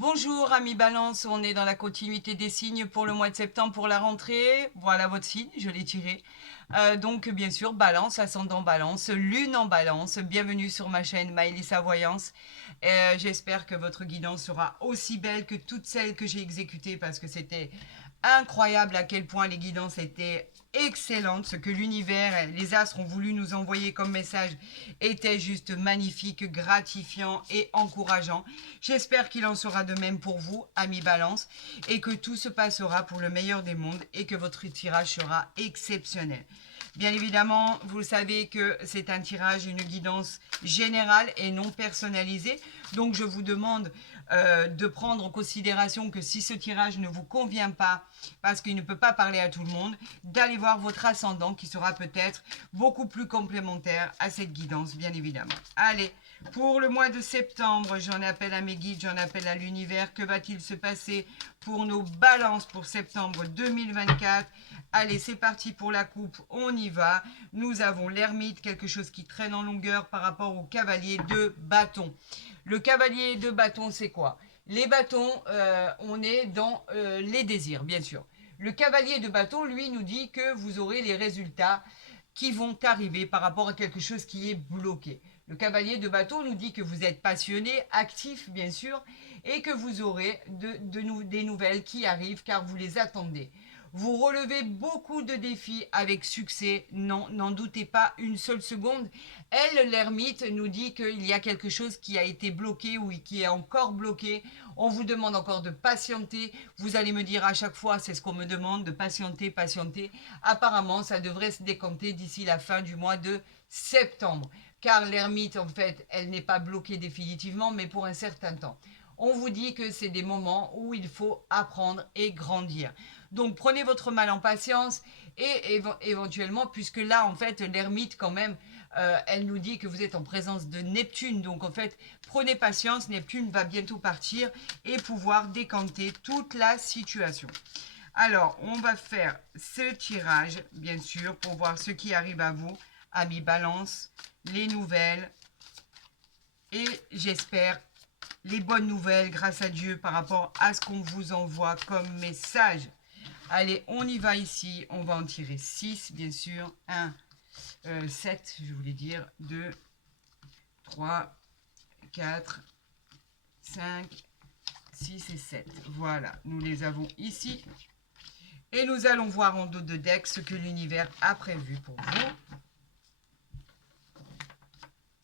Bonjour amis Balance, on est dans la continuité des signes pour le mois de septembre pour la rentrée. Voilà votre signe, je l'ai tiré. Donc bien sûr, Balance, ascendant Balance, Lune en Balance. Bienvenue sur ma chaîne Maëlissa Voyance. J'espère que votre guidance sera aussi belle que toutes celles que j'ai exécutées parce que c'était incroyable à quel point les guidances étaient excellentes. Ce que l'univers, les astres ont voulu nous envoyer comme message était juste magnifique, gratifiant et encourageant. J'espère qu'il en sera de même pour vous, amis Balance, et que tout se passera pour le meilleur des mondes et que votre tirage sera exceptionnel. Bien évidemment, vous savez que c'est un tirage, une guidance générale et non personnalisée. Donc, je vous demande de prendre en considération que si ce tirage ne vous convient pas, parce qu'il ne peut pas parler à tout le monde, d'aller voir votre ascendant qui sera peut-être beaucoup plus complémentaire à cette guidance, bien évidemment. Allez, pour le mois de septembre, j'en appelle à mes guides, j'en appelle à l'univers. Que va-t-il se passer pour nos balances pour septembre 2024? Allez, c'est parti pour la coupe, on y va. Nous avons l'ermite, quelque chose qui traîne en longueur par rapport au cavalier de bâton. Le cavalier de bâton, c'est quoi? Les bâtons, on est dans les désirs, bien sûr. Le cavalier de bâton, lui, nous dit que vous aurez les résultats qui vont arriver par rapport à quelque chose qui est bloqué. Le cavalier de bâton nous dit que vous êtes passionné, actif bien sûr, et que vous aurez des nouvelles qui arrivent car vous les attendez. Vous relevez beaucoup de défis avec succès, non, n'en doutez pas une seule seconde. Elle, l'ermite, nous dit qu'il y a quelque chose qui a été bloqué ou qui est encore bloqué. On vous demande encore de patienter. Vous allez me dire à chaque fois, c'est ce qu'on me demande, de patienter, patienter. Apparemment, ça devrait se décanter d'ici la fin du mois de septembre. Car l'ermite, en fait, elle n'est pas bloquée définitivement, mais pour un certain temps. On vous dit que c'est des moments où il faut apprendre et grandir. Donc prenez votre mal en patience et éventuellement, puisque là, en fait, l'ermite, quand même, elle nous dit que vous êtes en présence de Neptune. Donc en fait, prenez patience, Neptune va bientôt partir et pouvoir décanter toute la situation. Alors, on va faire ce tirage, bien sûr, pour voir ce qui arrive à vous, amis Balance, les nouvelles et j'espère les bonnes nouvelles grâce à Dieu par rapport à ce qu'on vous envoie comme message. Allez, on y va ici. On va en tirer 6, bien sûr. 1, 7, je voulais dire. 2, 3, 4, 5, 6 et 7. Voilà, nous les avons ici. Et nous allons voir en dos de deck ce que l'univers a prévu pour vous.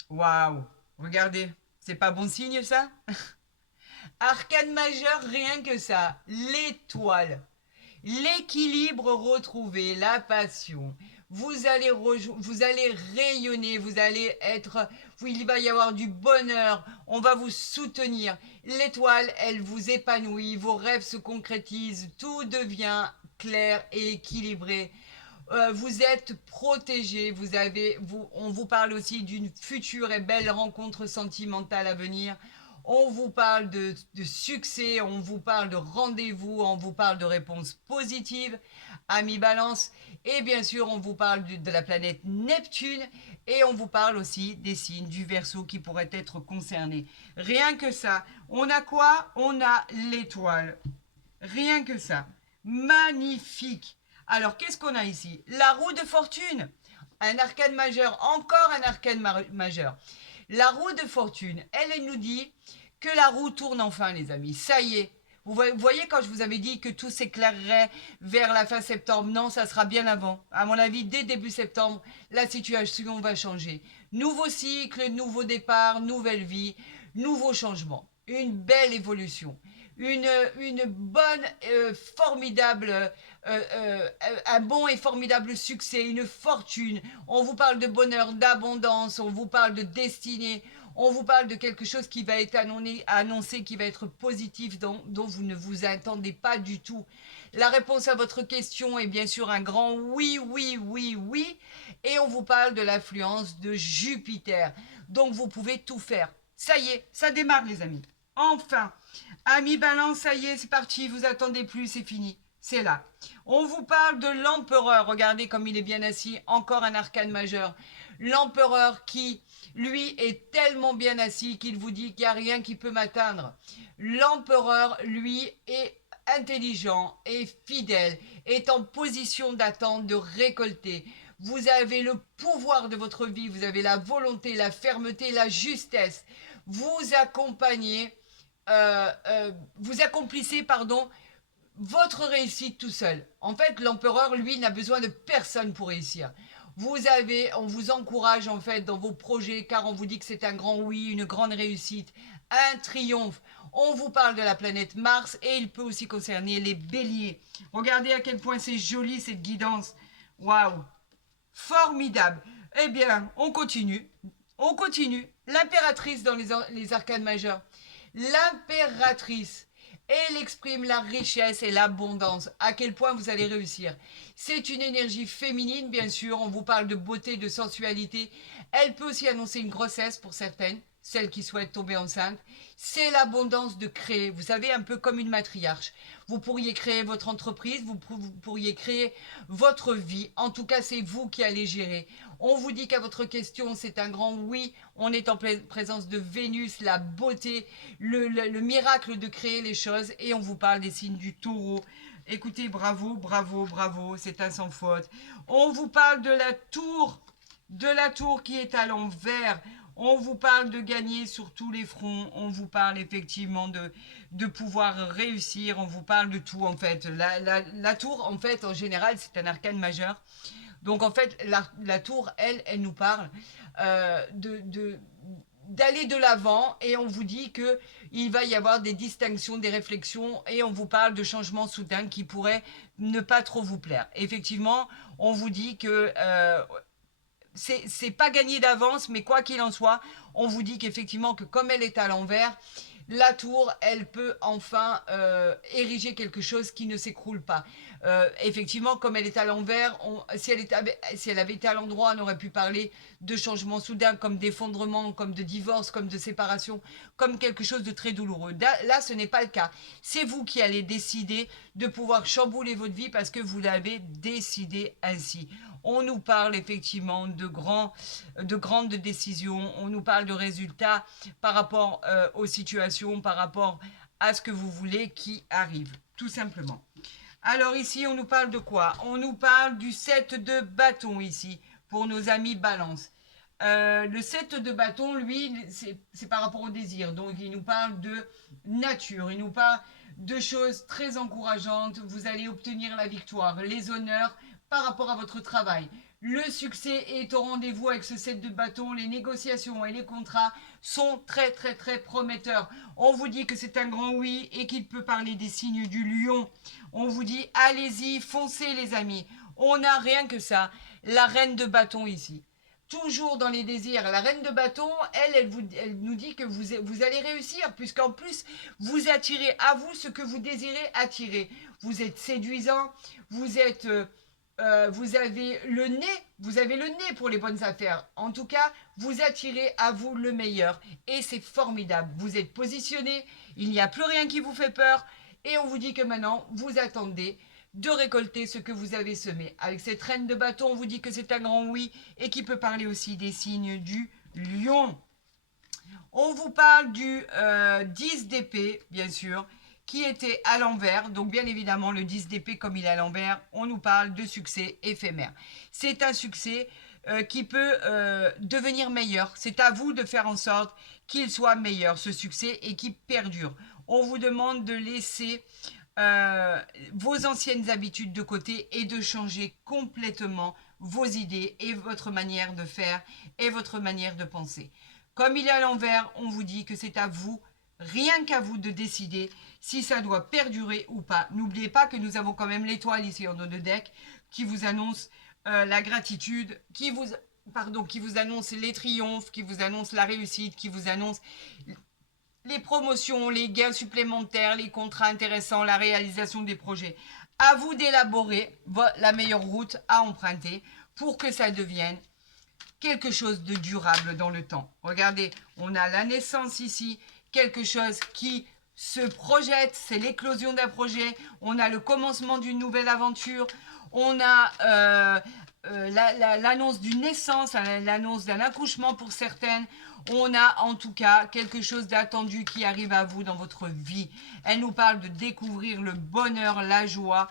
Waouh, regardez, c'est pas bon signe ça? Arcane majeur, rien que ça. L'étoile. L'équilibre retrouvé, la passion. Vous allez rayonner, vous allez être, il va y avoir du bonheur, on va vous soutenir. L'étoile, elle vous épanouit, vos rêves se concrétisent, tout devient clair et équilibré. Vous êtes protégé, on vous parle aussi d'une future et belle rencontre sentimentale à venir. On vous parle de succès, on vous parle de rendez-vous, on vous parle de réponses positives, amis Balance. Et bien sûr, on vous parle de la planète Neptune et on vous parle aussi des signes du Verseau qui pourraient être concernés. Rien que ça. On a quoi? On a l'étoile. Rien que ça. Magnifique. Alors, qu'est-ce qu'on a ici? La roue de fortune. Un arcane majeur. Encore un arcane majeur. La roue de fortune, elle nous dit que la roue tourne enfin, les amis. Ça y est. Vous voyez quand je vous avais dit que tout s'éclairerait vers la fin septembre? Non, ça sera bien avant. À mon avis, dès début septembre, la situation va changer. Nouveau cycle, nouveau départ, nouvelle vie, nouveau changement. Une belle évolution. Une bonne, formidable, un bon et formidable succès, une fortune. On vous parle de bonheur, d'abondance, on vous parle de destinée, on vous parle de quelque chose qui va être annoncé, qui va être positif, dont vous ne vous attendez pas du tout. La réponse à votre question est bien sûr un grand oui, oui, oui, oui. Et on vous parle de l'influence de Jupiter. Donc vous pouvez tout faire. Ça y est, ça démarre les amis. Enfin, amis Balance, ça y est, c'est parti, vous attendez plus, c'est fini. C'est là. On vous parle de l'empereur, regardez comme il est bien assis, encore un arcane majeur. L'empereur qui, lui, est tellement bien assis qu'il vous dit qu'il n'y a rien qui peut m'atteindre. L'empereur, lui, est intelligent et fidèle, est en position d'attente, de récolter. Vous avez le pouvoir de votre vie, vous avez la volonté, la fermeté, la justesse. Vous accompagnez, vous accomplissez, pardon, votre réussite tout seul. En fait, l'empereur, lui, n'a besoin de personne pour réussir. On vous encourage en fait dans vos projets car on vous dit que c'est un grand oui, une grande réussite, un triomphe. On vous parle de la planète Mars et il peut aussi concerner les béliers. Regardez à quel point c'est joli cette guidance. Waouh, formidable. Eh bien, on continue. On continue. L'impératrice dans les arcanes majeures. L'impératrice. Elle exprime la richesse et l'abondance. À quel point vous allez réussir. C'est une énergie féminine, bien sûr. On vous parle de beauté, de sensualité. Elle peut aussi annoncer une grossesse pour certaines, celles qui souhaitent tomber enceinte. C'est l'abondance de créer. Vous savez, un peu comme une matriarche. Vous pourriez créer votre entreprise, vous pourriez créer votre vie. En tout cas, c'est vous qui allez gérer. On vous dit qu'à votre question, c'est un grand oui. On est en présence de Vénus, la beauté, le miracle de créer les choses. Et on vous parle des signes du taureau. Écoutez, bravo, bravo, bravo, c'est un sans faute. On vous parle de la tour qui est à l'envers. On vous parle de gagner sur tous les fronts. On vous parle effectivement de pouvoir réussir. On vous parle de tout en fait. La tour, en fait, en général, c'est un arcane majeur. Donc en fait, la tour, elle nous parle d'aller de l'avant et on vous dit que il va y avoir des distinctions, des réflexions et on vous parle de changements soudains qui pourraient ne pas trop vous plaire. Effectivement, on vous dit que c'est pas gagné d'avance, mais quoi qu'il en soit, on vous dit qu'effectivement que comme elle est à l'envers, la tour, elle peut enfin ériger quelque chose qui ne s'écroule pas. Effectivement, comme elle est à l'envers, si elle avait été à l'endroit, on aurait pu parler de changements soudains, comme d'effondrement, comme de divorce, comme de séparation, comme quelque chose de très douloureux. Là, ce n'est pas le cas. C'est vous qui allez décider de pouvoir chambouler votre vie parce que vous l'avez décidé ainsi. On nous parle effectivement de grandes décisions, on nous parle de résultats par rapport aux situations, par rapport à ce que vous voulez qui arrive, tout simplement. Alors ici, on nous parle de quoi? On nous parle du 7 de bâton ici, pour nos amis balance. Le 7 de bâton, lui, c'est par rapport au désir. Donc, il nous parle de nature, il nous parle de choses très encourageantes. Vous allez obtenir la victoire, les honneurs par rapport à votre travail. Le succès est au rendez-vous avec ce 7 de bâton. Les négociations et les contrats sont très, très, très prometteurs. On vous dit que c'est un grand oui et qu'il peut parler des signes du lion. On vous dit, allez-y, foncez les amis. On n'a rien que ça. La reine de bâton ici. Toujours dans les désirs. La reine de bâton, elle nous dit que vous allez réussir, puisqu'en plus, vous attirez à vous ce que vous désirez attirer. Vous êtes séduisant, vous avez le nez pour les bonnes affaires. En tout cas, vous attirez à vous le meilleur. Et c'est formidable. Vous êtes positionné, il n'y a plus rien qui vous fait peur. Et on vous dit que maintenant, vous attendez de récolter ce que vous avez semé. Avec cette reine de bâton, on vous dit que c'est un grand oui et qui peut parler aussi des signes du lion. On vous parle du 10 d'épée, bien sûr, qui était à l'envers. Donc bien évidemment, le 10 d'épée, comme il est à l'envers, on nous parle de succès éphémère. C'est un succès qui peut devenir meilleur. C'est à vous de faire en sorte qu'il soit meilleur, ce succès, et qui perdure. On vous demande de laisser vos anciennes habitudes de côté et de changer complètement vos idées et votre manière de faire et votre manière de penser. Comme il est à l'envers, on vous dit que c'est à vous, rien qu'à vous de décider si ça doit perdurer ou pas. N'oubliez pas que nous avons quand même l'étoile ici en haut de deck qui vous annonce la gratitude, qui vous annonce les triomphes, qui vous annonce la réussite, qui vous annonce les promotions, les gains supplémentaires, les contrats intéressants, la réalisation des projets. À vous d'élaborer la meilleure route à emprunter pour que ça devienne quelque chose de durable dans le temps. Regardez, on a la naissance ici, quelque chose qui se projette, c'est l'éclosion d'un projet, on a le commencement d'une nouvelle aventure, On a l'annonce d'une naissance, l'annonce d'un accouchement pour certaines. On a en tout cas quelque chose d'attendu qui arrive à vous dans votre vie. Elle nous parle de découvrir le bonheur, la joie.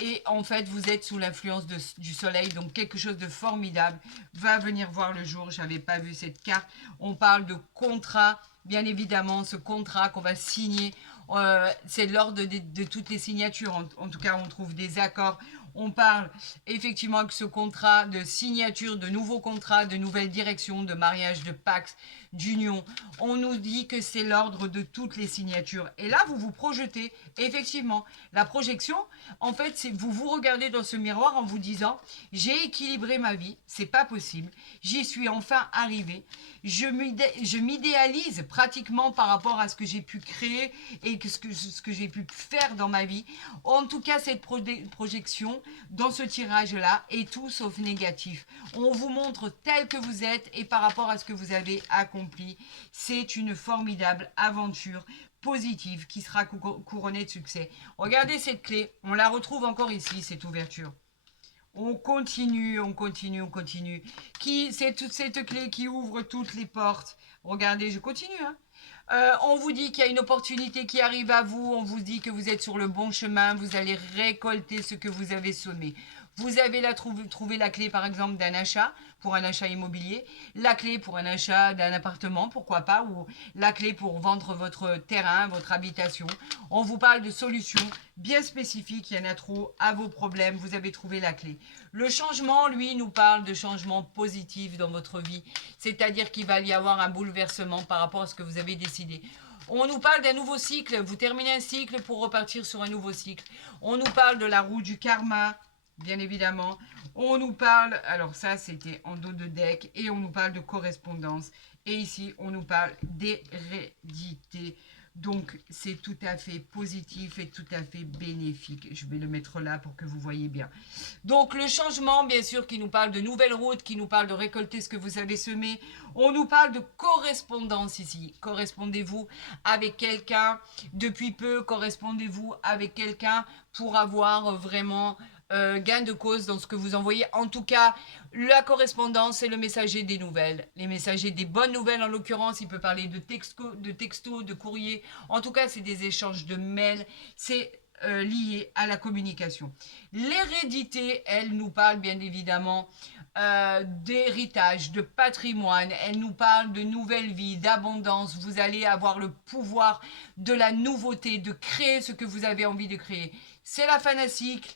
Et en fait, vous êtes sous l'influence du soleil, donc quelque chose de formidable va venir voir le jour. Je n'avais pas vu cette carte. On parle de contrat, bien évidemment, ce contrat qu'on va signer. C'est l'ordre de toutes les signatures. En tout cas, on trouve des accords. On parle effectivement que ce contrat de signature, de nouveaux contrats, de nouvelles directions, de mariage, de pax, d'union, on nous dit que c'est l'ordre de toutes les signatures. Et là, vous vous projetez, effectivement, la projection, en fait, c'est vous vous regardez dans ce miroir en vous disant, j'ai équilibré ma vie, c'est pas possible, j'y suis enfin arrivé, je m'idéalise pratiquement par rapport à ce que j'ai pu créer et ce que j'ai pu faire dans ma vie. En tout cas, cette projection, dans ce tirage-là, est tout sauf négatif. On vous montre tel que vous êtes et par rapport à ce que vous avez accompli. C'est une formidable aventure positive qui sera couronnée de succès. Regardez cette clé, on la retrouve encore ici, cette ouverture. On continue, on continue, on continue. C'est toute cette clé qui ouvre toutes les portes. Regardez, je continue. Hein. On vous dit qu'il y a une opportunité qui arrive à vous. On vous dit que vous êtes sur le bon chemin. Vous allez récolter ce que vous avez semé. Vous avez trouvé la clé, par exemple, d'un achat, pour un achat immobilier, la clé pour un achat d'un appartement, pourquoi pas, ou la clé pour vendre votre terrain, votre habitation. On vous parle de solutions bien spécifiques, il y en a trop à vos problèmes, vous avez trouvé la clé. Le changement, lui, nous parle de changements positifs dans votre vie, c'est-à-dire qu'il va y avoir un bouleversement par rapport à ce que vous avez décidé. On nous parle d'un nouveau cycle, vous terminez un cycle pour repartir sur un nouveau cycle. On nous parle de la roue du karma, bien évidemment. On nous parle, alors ça c'était en dos de deck, et on nous parle de correspondance. Et ici, on nous parle d'hérédité. Donc, c'est tout à fait positif et tout à fait bénéfique. Je vais le mettre là pour que vous voyez bien. Donc, le changement, bien sûr, qui nous parle de nouvelles routes, qui nous parle de récolter ce que vous avez semé. On nous parle de correspondance ici. Correspondez-vous avec quelqu'un depuis peu? Correspondez-vous avec quelqu'un pour avoir vraiment gain de cause dans ce que vous envoyez? En tout cas, la correspondance, c'est le messager des nouvelles. Les messagers des bonnes nouvelles, en l'occurrence, il peut parler de textos, de courriers. En tout cas, c'est des échanges de mails. C'est lié à la communication. L'hérédité, elle nous parle bien évidemment d'héritage, de patrimoine. Elle nous parle de nouvelle vie, d'abondance. Vous allez avoir le pouvoir de la nouveauté, de créer ce que vous avez envie de créer. C'est la fin d'un cycle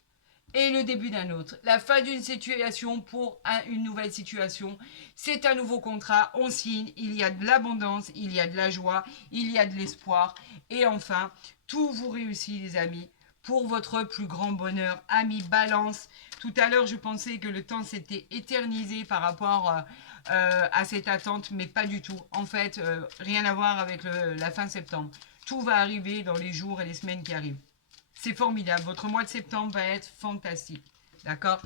et le début d'un autre. La fin d'une situation pour une nouvelle situation. C'est un nouveau contrat, on signe, il y a de l'abondance, il y a de la joie, il y a de l'espoir. Et enfin, tout vous réussit les amis pour votre plus grand bonheur. Amis Balance, tout à l'heure je pensais que le temps s'était éternisé par rapport à cette attente, mais pas du tout. En fait, rien à voir avec la fin septembre. Tout va arriver dans les jours et les semaines qui arrivent. C'est formidable. Votre mois de septembre va être fantastique. D'accord?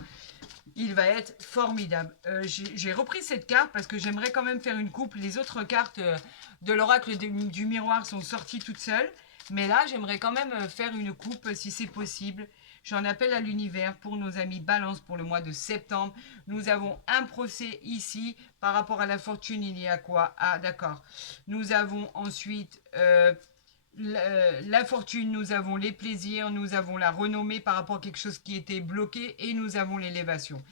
Il va être formidable. J'ai repris cette carte parce que j'aimerais quand même faire une coupe. Les autres cartes de l'oracle du miroir sont sorties toutes seules. Mais là, j'aimerais quand même faire une coupe si c'est possible. J'en appelle à l'univers pour nos amis Balance pour le mois de septembre. Nous avons un procès ici par rapport à la fortune. Il y a quoi? Ah, d'accord. Nous avons ensuite la fortune, nous avons les plaisirs, nous avons la renommée par rapport à quelque chose qui était bloqué et nous avons l'élévation.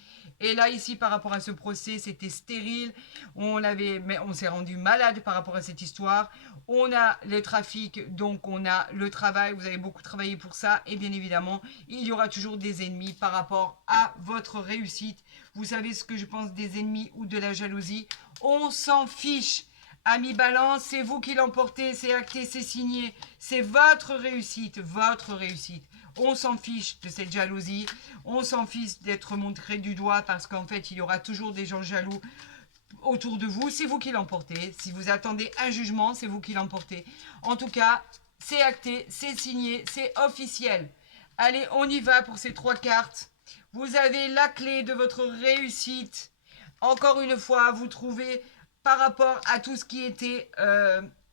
Et là, ici, par rapport à ce procès, c'était stérile. Mais on s'est rendu malade par rapport à cette histoire. On a le trafic, donc on a le travail. Vous avez beaucoup travaillé pour ça. Et bien évidemment, il y aura toujours des ennemis par rapport à votre réussite. Vous savez ce que je pense des ennemis ou de la jalousie? On s'en fiche. Amis Balance, c'est vous qui l'emportez, c'est acté, c'est signé. C'est votre réussite, votre réussite. On s'en fiche de cette jalousie. On s'en fiche d'être montré du doigt parce qu'en fait, il y aura toujours des gens jaloux autour de vous. C'est vous qui l'emportez. Si vous attendez un jugement, c'est vous qui l'emportez. En tout cas, c'est acté, c'est signé, c'est officiel. Allez, on y va pour ces 3 cartes. Vous avez la clé de votre réussite. Encore une fois, vous trouvez par rapport à tout ce qui était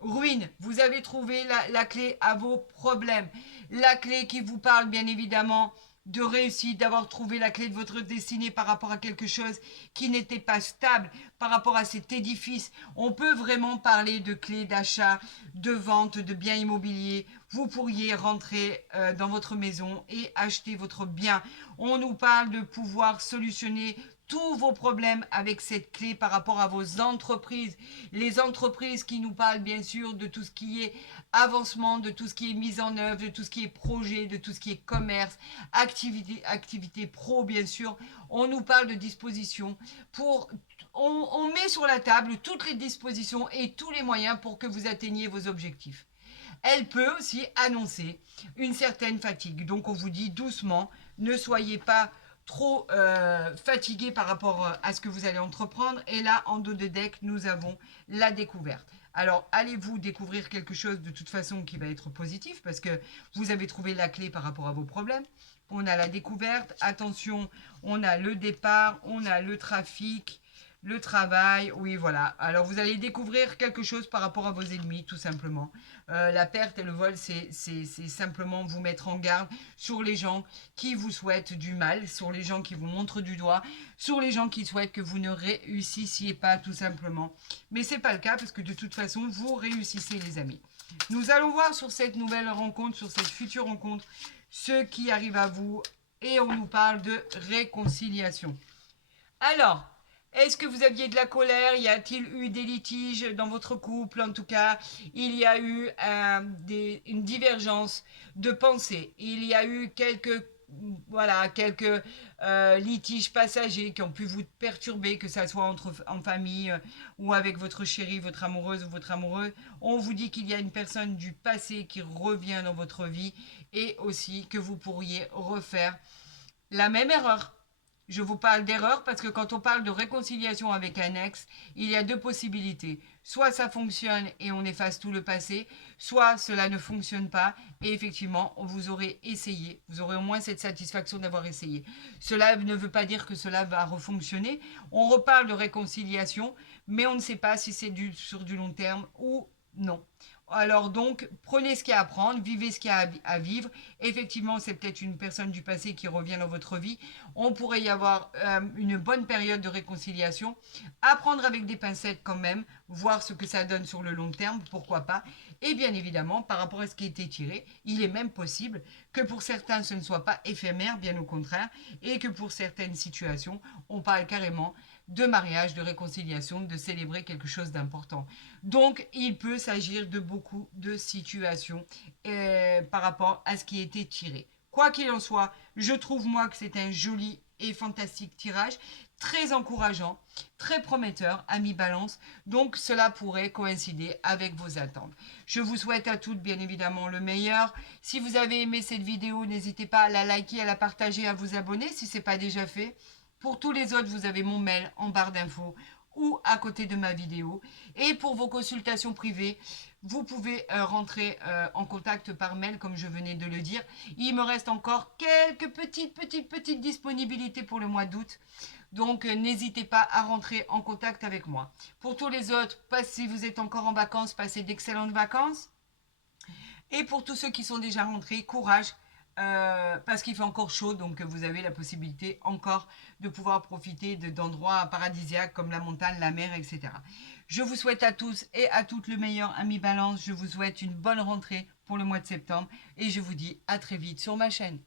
ruine. Vous avez trouvé la clé à vos problèmes. La clé qui vous parle bien évidemment de réussite, d'avoir trouvé la clé de votre destinée par rapport à quelque chose qui n'était pas stable, par rapport à cet édifice. On peut vraiment parler de clé d'achat, de vente, de biens immobiliers. Vous pourriez rentrer dans votre maison et acheter votre bien. On nous parle de pouvoir solutionner tous vos problèmes avec cette clé par rapport à vos entreprises. Les entreprises qui nous parlent bien sûr de tout ce qui est avancement, de tout ce qui est mise en œuvre, de tout ce qui est projet, de tout ce qui est commerce, activité pro bien sûr. On nous parle de dispositions pour... On met sur la table toutes les dispositions et tous les moyens pour que vous atteigniez vos objectifs. Elle peut aussi annoncer une certaine fatigue. Donc on vous dit doucement, ne soyez pas trop fatigué par rapport à ce que vous allez entreprendre. Et là, en dos de deck, nous avons la découverte. Alors, allez-vous découvrir quelque chose de toute façon qui va être positif parce que vous avez trouvé la clé par rapport à vos problèmes. On a la découverte, attention, on a le départ, on a le trafic, le travail, oui voilà. Alors vous allez découvrir quelque chose par rapport à vos ennemis, tout simplement. La perte et le vol, c'est simplement vous mettre en garde sur les gens qui vous souhaitent du mal, sur les gens qui vous montrent du doigt, sur les gens qui souhaitent que vous ne réussissiez pas, tout simplement. Mais ce n'est pas le cas parce que de toute façon, vous réussissez, les amis. Nous allons voir sur cette nouvelle rencontre, sur cette future rencontre, ce qui arrive à vous et on nous parle de réconciliation. Alors, est-ce que vous aviez de la colère? Y a-t-il eu des litiges dans votre couple? En tout cas, il y a eu une divergence de pensée. Il y a eu quelques litiges passagers qui ont pu vous perturber, que ça soit en famille ou avec votre chérie, votre amoureuse ou votre amoureux. On vous dit qu'il y a une personne du passé qui revient dans votre vie et aussi que vous pourriez refaire la même erreur. Je vous parle d'erreur parce que quand on parle de réconciliation avec un ex, il y a deux possibilités. Soit ça fonctionne et on efface tout le passé, soit cela ne fonctionne pas et effectivement, vous aurez essayé. Vous aurez au moins cette satisfaction d'avoir essayé. Cela ne veut pas dire que cela va refonctionner. On reparle de réconciliation, mais on ne sait pas si c'est sur du long terme ou non. Alors donc, prenez ce qu'il y a à prendre, vivez ce qu'il y a à vivre. Effectivement, c'est peut-être une personne du passé qui revient dans votre vie. On pourrait y avoir une bonne période de réconciliation. Apprendre avec des pincettes quand même, voir ce que ça donne sur le long terme, pourquoi pas. Et bien évidemment, par rapport à ce qui a été tiré, il est même possible que pour certains, ce ne soit pas éphémère, bien au contraire, et que pour certaines situations, on parle carrément de mariage, de réconciliation, de célébrer quelque chose d'important. Donc, il peut s'agir de beaucoup de situations par rapport à ce qui a été tiré. Quoi qu'il en soit, je trouve moi que c'est un joli et fantastique tirage, très encourageant, très prometteur à mi-balance. Donc, cela pourrait coïncider avec vos attentes. Je vous souhaite à toutes, bien évidemment, le meilleur. Si vous avez aimé cette vidéo, n'hésitez pas à la liker, à la partager, à vous abonner si ce n'est pas déjà fait. Pour tous les autres, vous avez mon mail en barre d'infos ou à côté de ma vidéo. Et pour vos consultations privées, vous pouvez rentrer en contact par mail, comme je venais de le dire. Il me reste encore quelques petites disponibilités pour le mois d'août. Donc, n'hésitez pas à rentrer en contact avec moi. Pour tous les autres, si vous êtes encore en vacances, passez d'excellentes vacances. Et pour tous ceux qui sont déjà rentrés, courage, parce qu'il fait encore chaud, donc vous avez la possibilité encore de pouvoir profiter d'endroits paradisiaques comme la montagne, la mer, etc. Je vous souhaite à tous et à toutes le meilleur, ami Balance. Je vous souhaite une bonne rentrée pour le mois de septembre et je vous dis à très vite sur ma chaîne.